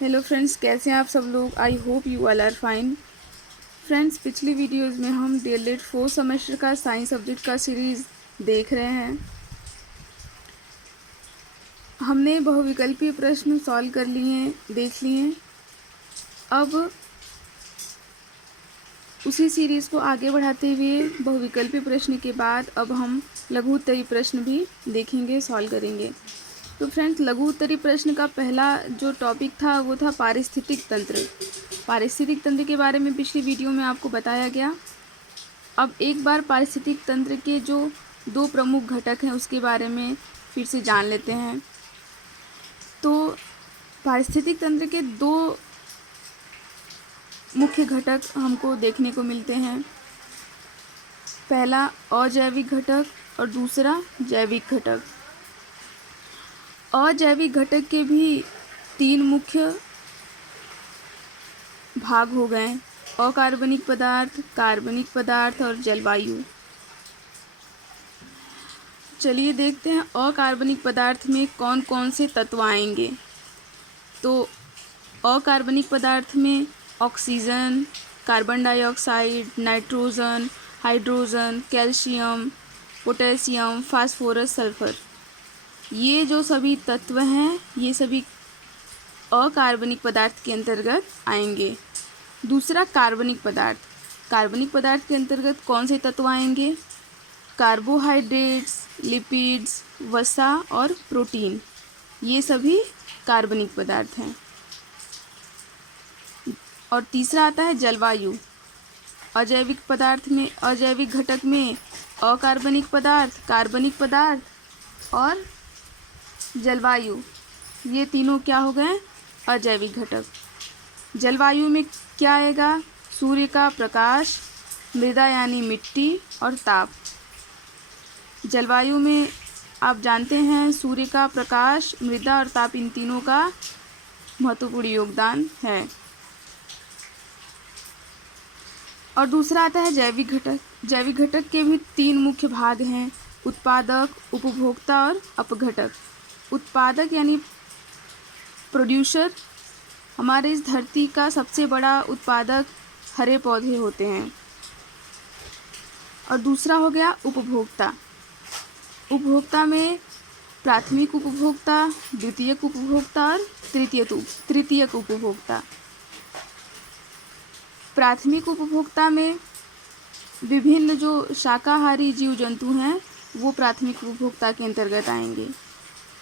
Hello friends, कैसे हैं आप सब लोग। I hope you all are fine. Friends, पिछली वीडियोज़ में हम DLED 4 सेमेस्टर का साइंस सब्जेक्ट का सीरीज़ देख रहे हैं। हमने बहुविकल्पीय प्रश्न सॉल्व कर लिए, देख लिए। अब उसी सीरीज़ को आगे बढ़ाते हुए बहुविकल्पीय प्रश्न के बाद अब हम लघु उत्तरीय प्रश्न भी देखेंगे, सॉल्व करेंगे। तो फ्रेंड्स, लघु उत्तरीय प्रश्न का पहला जो टॉपिक था वो था पारिस्थितिक तंत्र। पारिस्थितिक तंत्र के बारे में पिछली वीडियो में आपको बताया गया। अब एक बार पारिस्थितिक तंत्र के जो दो प्रमुख घटक हैं उसके बारे में फिर से जान लेते हैं। तो पारिस्थितिक तंत्र के दो मुख्य घटक हमको देखने को मिलते हैं। पहला अजैविक घटक और दूसरा जैविक घटक। अजैविक घटक के भी तीन मुख्य भाग हो गए: अकार्बनिक पदार्थ, कार्बनिक पदार्थ और जलवायु। चलिए देखते हैं अकार्बनिक पदार्थ में कौन कौन से तत्व आएंगे। तो अकार्बनिक पदार्थ में oxygen, carbon dioxide, nitrogen, hydrogen, calcium, potassium, phosphorus, sulphur, ये जो सभी तत्व हैं ये सभी अकार्बनिक पदार्थ के अंतर्गत आएंगे। दूसरा कार्बनिक पदार्थ। कार्बनिक पदार्थ के अंतर्गत कौन से तत्व आएंगे? कार्बोहाइड्रेट्स, लिपिड्स, वसा और प्रोटीन, ये सभी कार्बनिक पदार्थ हैं। और तीसरा आता है जलवायु। अजैविक पदार्थ में, अजैविक घटक में अकार्बनिक पदार्थ, कार्बनिक पदार्थ और जलवायु, ये तीनों क्या हो गए? अजैविक घटक। जलवायु में क्या आएगा? सूर्य का प्रकाश, मृदा यानी मिट्टी और ताप। जलवायु में आप जानते हैं सूर्य का प्रकाश, मृदा और ताप, इन तीनों का महत्वपूर्ण योगदान है। और दूसरा आता है जैविक घटक। जैविक घटक के भी तीन मुख्य भाग हैं: उत्पादक, उपभोक्ता और अपघटक। उत्पादक यानी प्रोड्यूसर। हमारे इस धरती का सबसे बड़ा उत्पादक हरे पौधे होते हैं। और दूसरा हो गया उपभोक्ता। उपभोक्ता में प्राथमिक उपभोक्ता, द्वितीयक उपभोक्ता और तृतीयक उपभोक्ता। प्राथमिक उपभोक्ता में विभिन्न जो शाकाहारी जीव जंतु हैं वो प्राथमिक उपभोक्ता के अंतर्गत आएंगे।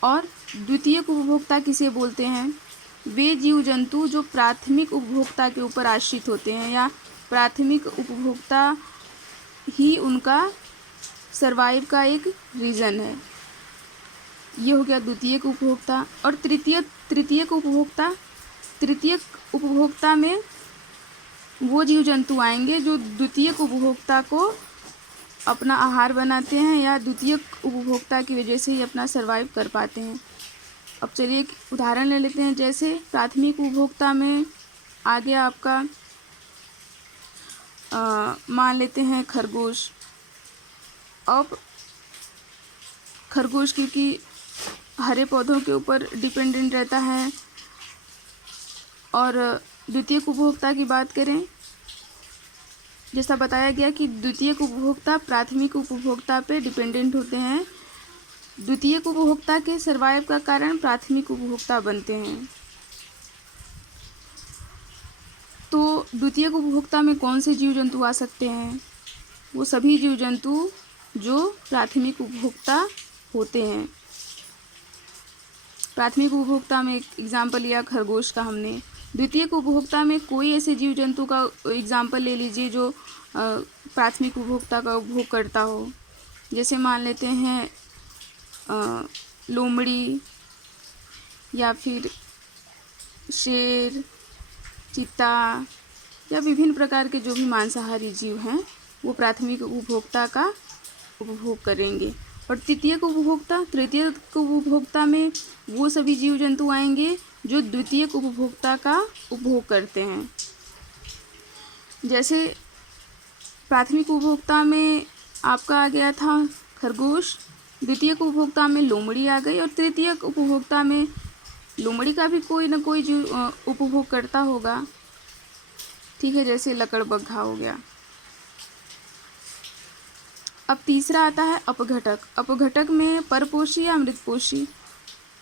और द्वितीयक उपभोक्ता किसे बोलते हैं? वे जीव जंतु जो प्राथमिक उपभोक्ता के ऊपर आश्रित होते हैं या प्राथमिक उपभोक्ता ही उनका सरवाइव का एक रीज़न है। ये हो गया द्वितीयक उपभोक्ता। और तृतीयक उपभोक्ता। तृतीयक उपभोक्ता में वो जीव जंतु आएंगे जो द्वितीयक उपभोक्ता को अपना आहार बनाते हैं या द्वितीयक उपभोक्ता की वजह से ही अपना सरवाइव कर पाते हैं। अब चलिए एक उदाहरण ले लेते हैं। जैसे प्राथमिक उपभोक्ता में आ गया आपका मान लेते हैं खरगोश। अब खरगोश क्योंकि हरे पौधों के ऊपर डिपेंडेंट रहता है। और द्वितीयक उपभोक्ता की बात करें, जैसा बताया गया कि द्वितीयक उपभोक्ता प्राथमिक उपभोक्ता पे डिपेंडेंट होते हैं। द्वितीयक उपभोक्ता के सर्वाइव का कारण प्राथमिक उपभोक्ता बनते हैं। तो द्वितीयक उपभोक्ता में कौन से जीव जंतु आ सकते हैं? वो सभी जीव जंतु जो प्राथमिक उपभोक्ता होते हैं। प्राथमिक उपभोक्ता में एक एग्जाम्पल लिया खरगोश का हमने। द्वितीयक उपभोक्ता में कोई ऐसे जीव जंतु का एग्जाम्पल ले लीजिए जो प्राथमिक उपभोक्ता का उपभोग करता हो। जैसे मान लेते हैं लोमड़ी या फिर शेर, चीता या विभिन्न प्रकार के जो भी मांसाहारी जीव हैं वो प्राथमिक उपभोक्ता का उपभोग करेंगे। और तृतीयक उपभोक्ता में वो सभी जीव जंतु आएंगे जो द्वितीयक उपभोक्ता का उपभोग करते हैं। जैसे प्राथमिक उपभोक्ता में आपका आ गया था खरगोश, द्वितीयक उपभोक्ता में लोमड़ी आ गई और तृतीयक उपभोक्ता में लोमड़ी का भी कोई ना कोई जीव उपभोग करता होगा। ठीक है, जैसे लकड़बग्घा हो गया। अब तीसरा आता है अपघटक। अपघटक में परपोषी या मृतपोषी,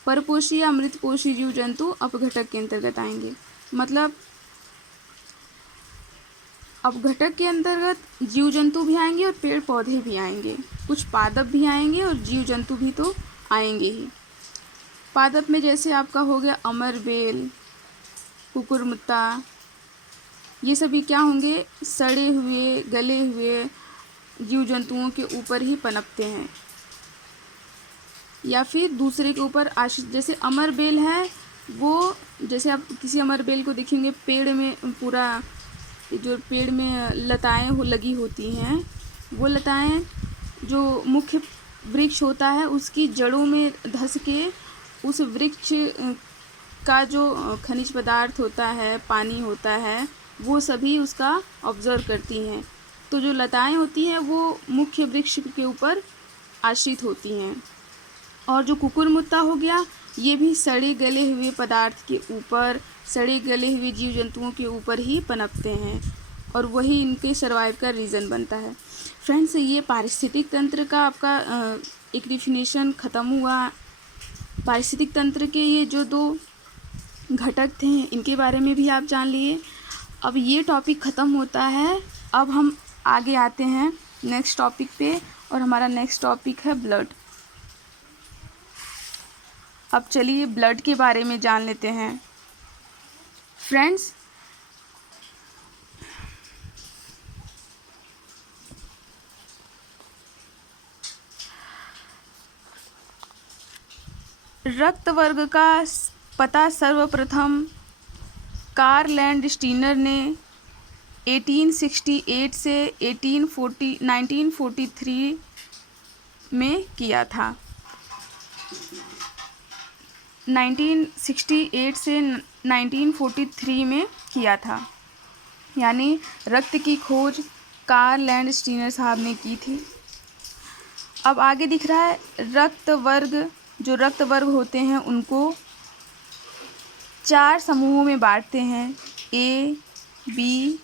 परपोषी या मृतपोषी जीव जंतु अपघटक के अंतर्गत आएंगे। मतलब अपघटक के अंतर्गत जीव जंतु भी आएंगे और पेड़ पौधे भी आएंगे, कुछ पादप भी आएंगे और जीव जंतु भी तो आएंगे ही। पादप में जैसे आपका हो गया अमरबेल, कुकुरमुत्ता, ये सभी क्या होंगे, सड़े हुए गले हुए जीव जंतुओं के ऊपर ही पनपते हैं या फिर दूसरे के ऊपर आश्रित। जैसे अमरबेल है वो, जैसे आप किसी अमरबेल को देखेंगे पेड़ में, पूरा जो पेड़ में लताएं लगी होती हैं, वो लताएं जो मुख्य वृक्ष होता है उसकी जड़ों में धंस के उस वृक्ष का जो खनिज पदार्थ होता है, पानी होता है, वो सभी उसका ऑब्जर्व करती हैं। तो जो लताएं होती हैं वो मुख्य वृक्ष के ऊपर आश्रित होती हैं। और जो कुकुरमुत्ता हो गया, ये भी सड़े गले हुए पदार्थ के ऊपर, सड़े गले हुए जीव जंतुओं के ऊपर ही पनपते हैं और वही इनके सर्वाइव का रीज़न बनता है। फ्रेंड्स, ये पारिस्थितिक तंत्र का आपका एक डिफिनेशन ख़त्म हुआ। पारिस्थितिक तंत्र के ये जो दो घटक थे इनके बारे में भी आप जान लिए। अब ये टॉपिक ख़त्म होता है, अब हम आगे आते हैं नेक्स्ट टॉपिक पे, और हमारा नेक्स्ट टॉपिक है ब्लड। अब चलिए ब्लड के बारे में जान लेते हैं। फ्रेंड्स, रक्त वर्ग का पता सर्वप्रथम कार्ल स्टीनर ने 1868 से 1943 में किया था। 1968 से 1943 में किया था, यानी रक्त की खोज कार्ल स्टीनर साहब ने की थी। अब आगे दिख रहा है रक्त वर्ग। जो रक्त वर्ग होते हैं उनको 4 समूहों में बांटते हैं, ए, बी,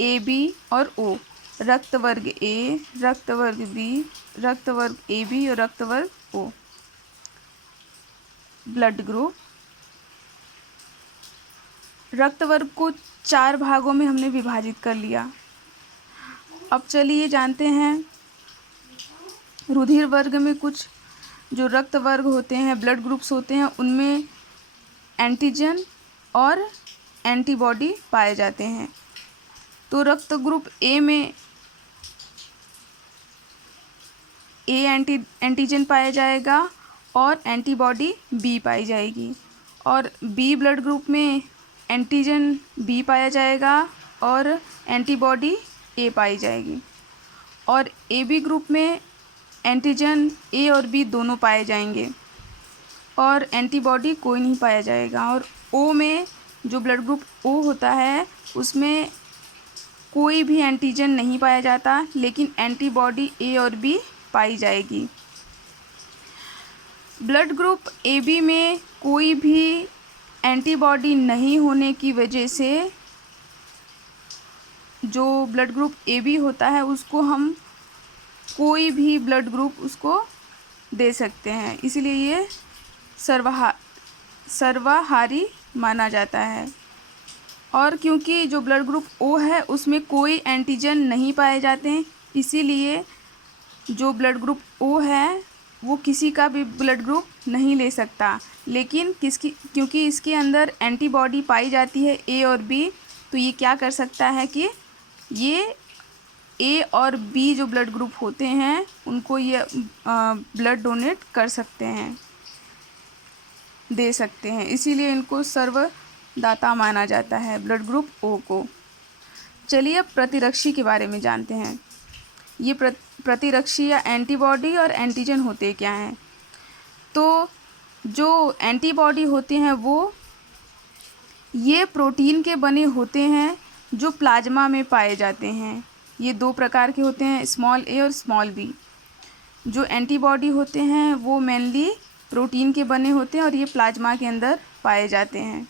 AB और O। रक्त वर्ग A, रक्त वर्ग B, रक्त वर्ग AB और रक्त वर्ग O। Blood group. रक्त वर्ग को 4 भागों में हमने विभाजित कर लिया। अब चलिए जानते हैं रुधिर वर्ग में कुछ जो रक्त वर्ग होते हैं, ब्लड ग्रुप्स होते हैं, उनमें एंटीजन और एंटीबॉडी पाए जाते हैं। तो रक्त ग्रुप ए में एंटीजन पाया जाएगा और एंटीबॉडी बी पाई जाएगी, और बी ब्लड ग्रुप में एंटीजन बी पाया जाएगा और एंटीबॉडी ए पाई जाएगी, और ए बी ग्रुप में एंटीजन ए और बी दोनों पाए जाएंगे और एंटीबॉडी कोई नहीं पाया जाएगा। और ओ में जो ब्लड ग्रुप ओ होता है उसमें कोई भी एंटीजन नहीं पाया जाता, लेकिन एंटीबॉडी ए और बी पाई जाएगी। ब्लड ग्रुप ए बी में कोई भी एंटीबॉडी नहीं होने की वजह से जो ब्लड ग्रुप ए बी होता है उसको हम कोई भी ब्लड ग्रुप उसको दे सकते हैं, इसलिए ये सर्वाहारी माना जाता है। और क्योंकि जो ब्लड ग्रुप ओ है उसमें कोई एंटीजन नहीं पाए जाते हैं, इसीलिए जो ब्लड ग्रुप ओ है वो किसी का भी ब्लड ग्रुप नहीं ले सकता, लेकिन क्योंकि इसके अंदर एंटीबॉडी पाई जाती है ए और बी, तो ये क्या कर सकता है कि ये ए और बी जो ब्लड ग्रुप होते हैं उनको ये ब्लड डोनेट कर सकते हैं, दे सकते हैं, इसीलिए इनको सर्वदाता माना जाता है ब्लड ग्रुप ओ को। चलिए अब प्रतिरक्षी के बारे में जानते हैं। ये प्रतिरक्षी या एंटीबॉडी और एंटीजन होते क्या हैं। तो जो एंटीबॉडी होते हैं वो ये प्रोटीन के बने होते हैं जो प्लाज्मा में पाए जाते हैं। ये 2 प्रकार के होते हैं, स्मॉल ए और स्मॉल बी। जो एंटीबॉडी होते हैं वो मेनली प्रोटीन के बने होते हैं और ये प्लाज्मा के अंदर पाए जाते हैं।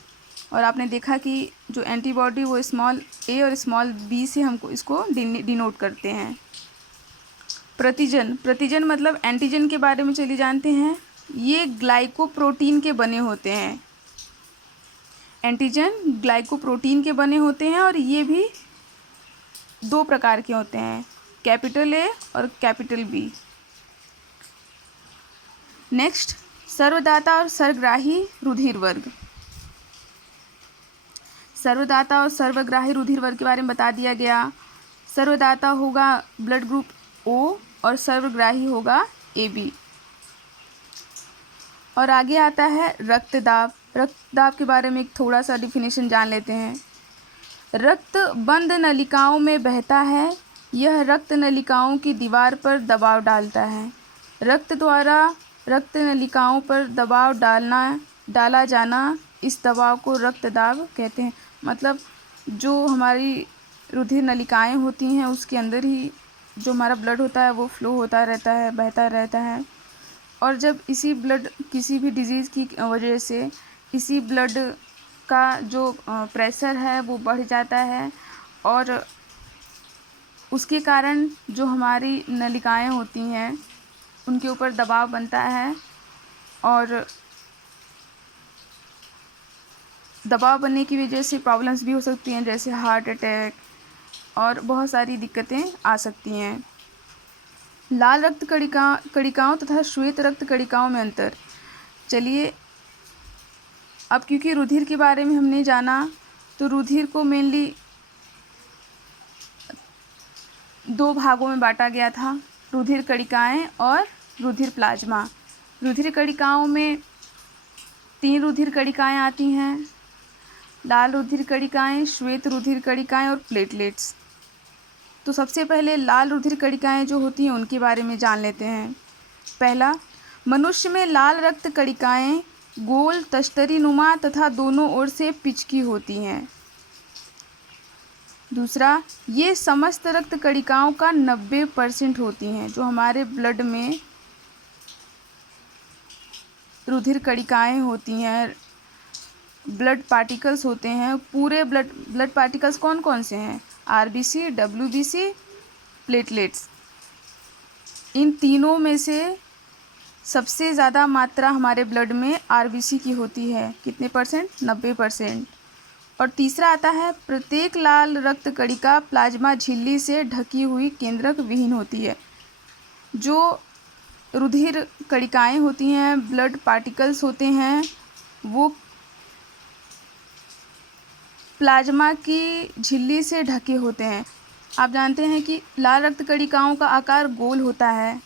और आपने देखा कि जो एंटीबॉडी वो स्मॉल ए और स्मॉल बी से हमको इसको डिनोट करते हैं। प्रतिजन मतलब एंटीजन के बारे में चलिए जानते हैं। ये ग्लाइकोप्रोटीन के बने होते हैं। एंटीजन ग्लाइकोप्रोटीन के बने होते हैं और ये भी 2 प्रकार के होते हैं, कैपिटल ए और कैपिटल बी। नेक्स्ट, सर्वदाता और सर्वग्राही रुधिर वर्ग। सर्वदाता और सर्वग्राही रुधिर वर्ग के बारे में बता दिया गया। सर्वदाता होगा ब्लड ग्रुप ओ और सर्वग्राही होगा AB। और आगे आता है रक्तदाब। रक्तदाब के बारे में एक थोड़ा सा डिफिनेशन जान लेते हैं। रक्त बंद नलिकाओं में बहता है। यह रक्त नलिकाओं की दीवार पर दबाव डालता है। रक्त द्वारा रक्त नलिकाओं पर दबाव डाला जाना, इस दबाव को रक्तदाब कहते हैं। मतलब जो हमारी रुधिर नलिकाएं होती हैं उसके अंदर ही जो हमारा ब्लड होता है वो फ्लो होता रहता है, बहता रहता है। और जब इसी ब्लड किसी भी डिजीज़ की वजह से इसी ब्लड का जो प्रेशर है वो बढ़ जाता है और उसके कारण जो हमारी नलिकाएं होती हैं उनके ऊपर दबाव बनता है और दबाव बनने की वजह से प्रॉब्लम्स भी हो सकती हैं, जैसे हार्ट अटैक और बहुत सारी दिक्कतें आ सकती हैं। लाल रक्त कणिकाओं तथा श्वेत रक्त कणिकाओं में अंतर। चलिए, अब क्योंकि रुधिर के बारे में हमने जाना तो रुधिर को मेनली 2 भागों में बांटा गया था, रुधिर कणिकाएं और रुधिर प्लाज्मा। रुधिर कणिकाओं में 3 रुधिर कणिकाएं आती हैं, लाल रुधिर कणिकाएं, श्वेत रुधिर कणिकाएं और प्लेटलेट्स। तो सबसे पहले लाल रुधिर कणिकाएं जो होती हैं उनके बारे में जान लेते हैं। पहला, मनुष्य में लाल रक्त कणिकाएं गोल तश्तरी नुमा तथा दोनों ओर से पिचकी होती हैं। दूसरा, ये समस्त रक्त कणिकाओं का 90% होती हैं। जो हमारे ब्लड में रुधिर कणिकाएं होती हैं, ब्लड पार्टिकल्स होते हैं, पूरे ब्लड पार्टिकल्स कौन कौन से हैं? RBC, WBC, platelets. इन तीनों में से सबसे ज़्यादा मात्रा हमारे ब्लड में RBC की होती है। कितने %? 90%। और तीसरा आता है, प्रत्येक लाल रक्त कणिका प्लाज्मा झिल्ली से ढकी हुई केंद्रक विहीन होती है। जो रुधिर कणिकाएं होती हैं, ब्लड पार्टिकल्स होते हैं, वो प्लाज्मा की झिल्ली से ढके होते हैं। आप जानते हैं कि लाल रक्त कणिकाओं का आकार गोल होता है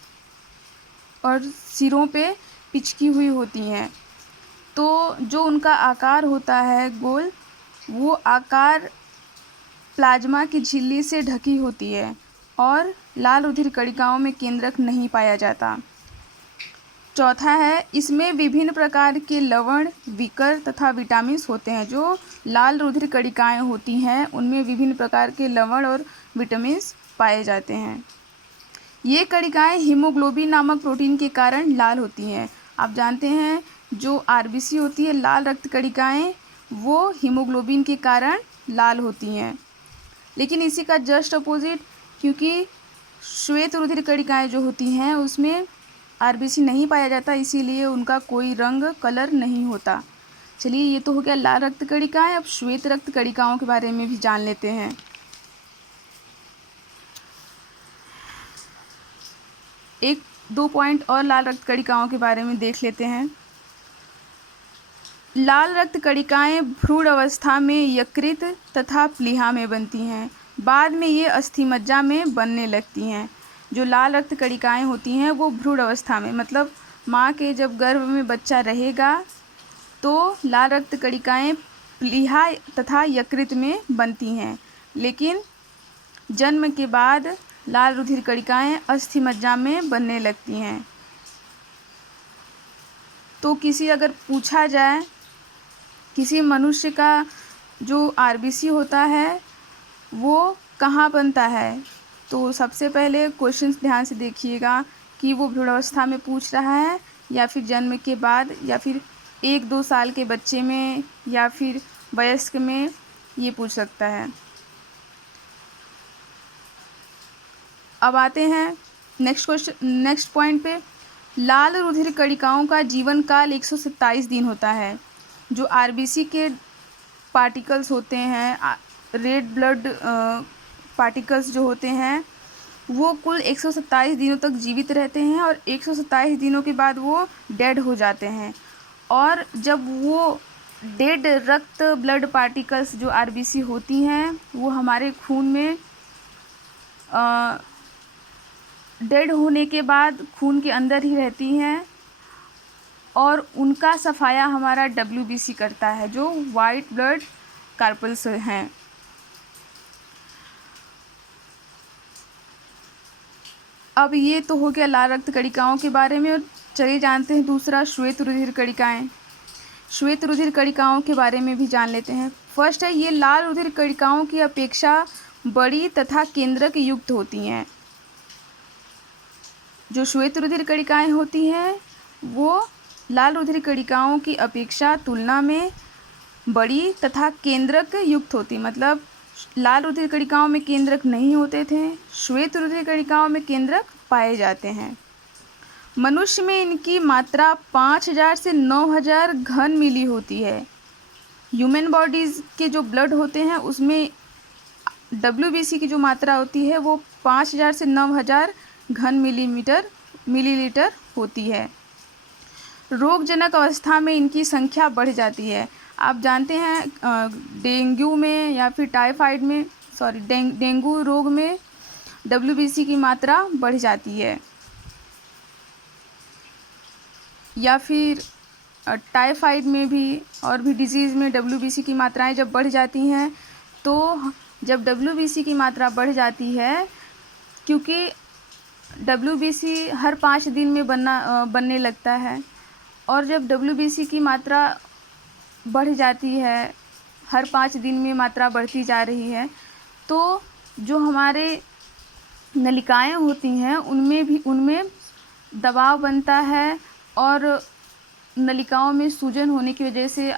और सिरों पे पिचकी हुई होती हैं। तो जो उनका आकार होता है गोल, वो आकार प्लाज्मा की झिल्ली से ढकी होती है और लाल रुधिर कणिकाओं में केंद्रक नहीं पाया जाता। चौथा है, इसमें विभिन्न प्रकार के लवण, विकर तथा विटामिन्स होते हैं। जो लाल रुधिर कणिकाएं होती हैं उनमें विभिन्न प्रकार के लवण और विटामिन्स पाए जाते हैं। ये कणिकाएं हीमोग्लोबिन नामक प्रोटीन के कारण लाल होती हैं। आप जानते हैं जो RBC होती है, लाल रक्त कणिकाएं, वो हीमोग्लोबिन के कारण लाल होती हैं। लेकिन इसी का जस्ट अपोजिट, क्योंकि श्वेत रुधिर कणिकाएं जो होती हैं उसमें RBC नहीं पाया जाता, इसीलिए उनका कोई रंग, कलर नहीं होता। चलिए, ये तो हो गया लाल रक्त कणिकाएं। अब श्वेत रक्त कणिकाओं के बारे में भी जान लेते हैं। एक 2 पॉइंट और लाल रक्त कणिकाओं के बारे में देख लेते हैं। लाल रक्त कणिकाएं भ्रूण अवस्था में यकृत तथा प्लीहा में बनती हैं। बाद में ये अस्थिमज्जा में बनने लगती हैं। जो लाल रक्त कणिकाएं होती हैं वो भ्रूण अवस्था में, मतलब माँ के जब गर्भ में बच्चा रहेगा तो लाल रक्त कणिकाएं प्लीहा तथा यकृत में बनती हैं। लेकिन जन्म के बाद लाल रुधिर कणिकाएं अस्थिमज्जा में बनने लगती हैं। तो अगर पूछा जाए किसी मनुष्य का जो RBC होता है वो कहाँ बनता है, तो सबसे पहले क्वेश्चन ध्यान से देखिएगा कि वो भ्रूणावस्था में पूछ रहा है या फिर जन्म के बाद या फिर 1-2 साल के बच्चे में या फिर वयस्क में, ये पूछ सकता है। अब आते हैं नेक्स्ट पॉइंट पे। लाल रुधिर कणिकाओं का जीवन काल 127 दिन होता है। जो आरबीसी के पार्टिकल्स होते हैं, रेड ब्लड पार्टिकल्स जो होते हैं, वो कुल 127 दिनों तक जीवित रहते हैं और 127 दिनों के बाद वो डेड हो जाते हैं। और जब वो डेड रक्त ब्लड पार्टिकल्स जो आरबीसी होती हैं, वो हमारे खून में डेड होने के बाद खून के अंदर ही रहती हैं और उनका सफाया हमारा डब्ल्यूबीसी करता है, जो वाइट ब्लड कार्पल्स हैं। अब ये तो हो गया लाल रक्त कणिकाओं के बारे में। और चलिए जानते हैं दूसरा, श्वेत रुधिर कणिकाएं। श्वेत रुधिर कणिकाओं के बारे में भी जान लेते हैं। फर्स्ट है, ये लाल रुधिर कणिकाओं की अपेक्षा बड़ी तथा केंद्रक युक्त होती हैं। जो श्वेत रुधिर कणिकाएं होती हैं वो लाल रुधिर कणिकाओं की अपेक्षा तुलना में बड़ी तथा केंद्रक युक्त होती। मतलब लाल रुधिर कणिकाओं में केंद्रक नहीं होते थे, श्वेत रुधिर कणिकाओं में केंद्रक पाए जाते हैं। मनुष्य में इनकी मात्रा 5000 से 9000 घन मिली होती है। ह्यूमन बॉडीज़ के जो ब्लड होते हैं उसमें डब्ल्यूबीसी की जो मात्रा होती है वो 5000 से 9000 घन मिलीलीटर होती है। रोगजनक अवस्था में इनकी संख्या बढ़ जाती है। आप जानते हैं डेंगू में या फिर टाइफाइड में डेंगू रोग में डब्ल्यूबीसी की मात्रा बढ़ जाती है, या फिर टाइफाइड में भी और भी डिजीज़ में डब्ल्यूबीसी की मात्राएं जब बढ़ जाती हैं, तो जब डब्ल्यूबीसी की मात्रा बढ़ जाती है, क्योंकि डब्ल्यूबीसी हर 5 दिन में बनने लगता है, और जब डब्ल्यूबीसी की मात्रा बढ़ जाती है, हर 5 दिन में मात्रा बढ़ती जा रही है, तो जो हमारे नलिकाएं होती हैं उनमें दबाव बनता है और नलिकाओं में सूजन होने की वजह से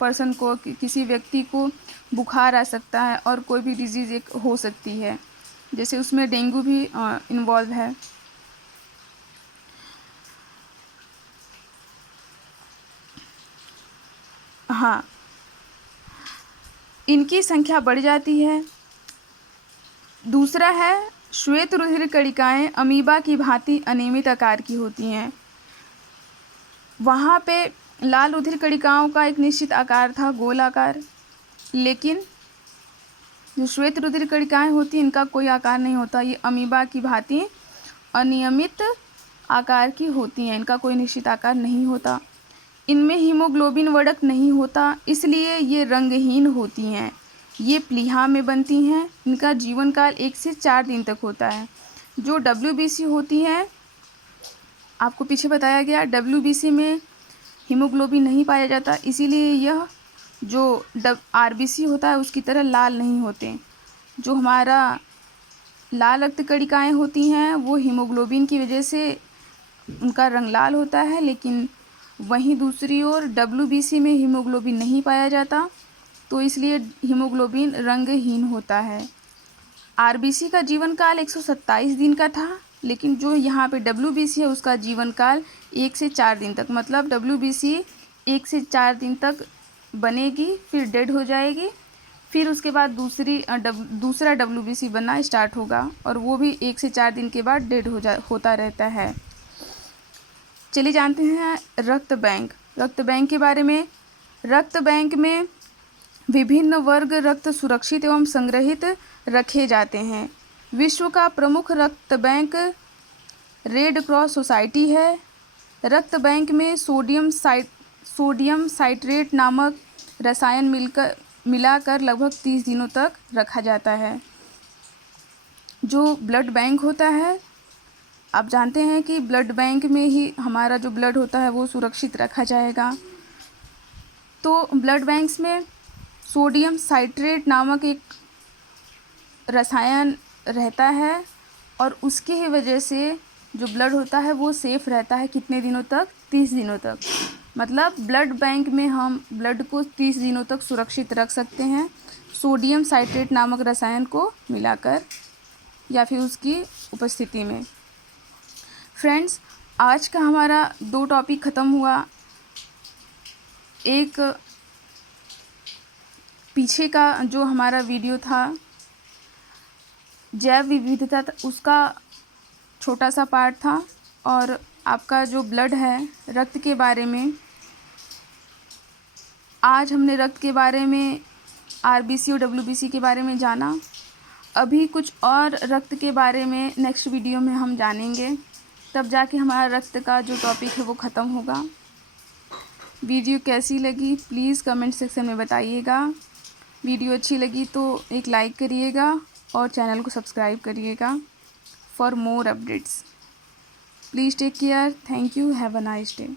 पर्सन को, किसी व्यक्ति को बुखार आ सकता है और कोई भी डिजीज़ एक हो सकती है, जैसे उसमें डेंगू भी इन्वॉल्व है। हाँ, इनकी संख्या बढ़ जाती है। दूसरा है, श्वेत रुधिर कणिकाएं अमीबा की भांति अनियमित आकार की होती हैं। वहाँ पे लाल रुधिर कणिकाओं का एक निश्चित आकार था, गोल आकार, लेकिन जो श्वेत रुधिर कणिकाएं होती हैं इनका कोई आकार नहीं होता। ये अमीबा की भांति अनियमित आकार की होती हैं, इनका कोई निश्चित आकार नहीं होता। इनमें हीमोग्लोबिन वर्णक नहीं होता, इसलिए ये रंगहीन होती हैं। ये प्लीहा में बनती हैं। इनका जीवन काल 1 से 4 दिन तक होता है। जो डब्ल्यूबीसी होती हैं, आपको पीछे बताया गया, डब्ल्यूबीसी में हीमोग्लोबिन नहीं पाया जाता, इसीलिए यह जो आरबीसी होता है उसकी तरह लाल नहीं होते। जो हमारा लाल रक्त कणिकाएं होती हैं वो हीमोग्लोबिन की वजह से उनका रंग लाल होता है, लेकिन वहीं दूसरी ओर डब्ल्यूबीसी में हीमोग्लोबिन नहीं पाया जाता, तो इसलिए हीमोग्लोबिन रंगहीन होता है। आरबीसी का जीवन काल 127 दिन का था, लेकिन जो यहाँ पे डब्ल्यूबीसी है उसका जीवन काल 1 से 4 दिन तक, मतलब डब्ल्यूबीसी 1 से 4 दिन तक बनेगी, फिर डेड हो जाएगी, फिर उसके बाद दूसरा डब्ल्यूबीसी बनना स्टार्ट होगा, और वो भी 1 से 4 दिन के बाद डेड होता रहता है। चलिए जानते हैं रक्त बैंक। रक्त बैंक के बारे में। रक्त बैंक में विभिन्न वर्ग रक्त सुरक्षित एवं संग्रहित रखे जाते हैं। विश्व का प्रमुख रक्त बैंक रेड क्रॉस सोसाइटी है। रक्त बैंक में सोडियम साइट्रेट नामक रसायन मिलाकर लगभग 30 दिनों तक रखा जाता है। जो ब्लड बैंक होता है, आप जानते हैं कि ब्लड बैंक में ही हमारा जो ब्लड होता है वो सुरक्षित रखा जाएगा। तो ब्लड बैंक्स में सोडियम साइट्रेट नामक एक रसायन रहता है, और उसकी ही वजह से जो ब्लड होता है वो सेफ़ रहता है। कितने दिनों तक? 30 दिनों तक। मतलब ब्लड बैंक में हम ब्लड को 30 दिनों तक सुरक्षित रख सकते हैं सोडियम साइट्रेट नामक रसायन को मिलाकर या फिर उसकी उपस्थिति में। फ्रेंड्स, आज का हमारा 2 टॉपिक ख़त्म हुआ। एक पीछे का जो हमारा वीडियो था जैव विविधता, उसका छोटा सा पार्ट था, और आपका जो ब्लड है रक्त के बारे में, आज हमने रक्त के बारे में आरबीसी और डब्ल्यूबीसी के बारे में जाना। अभी कुछ और रक्त के बारे में नेक्स्ट वीडियो में हम जानेंगे, तब जाके हमारा रक्त का जो टॉपिक है वो ख़त्म होगा। वीडियो कैसी लगी प्लीज़ कमेंट सेक्शन में बताइएगा। वीडियो अच्छी लगी तो एक लाइक करिएगा और चैनल को सब्सक्राइब करिएगा for more updates. Please take care. Thank you. Have a nice day.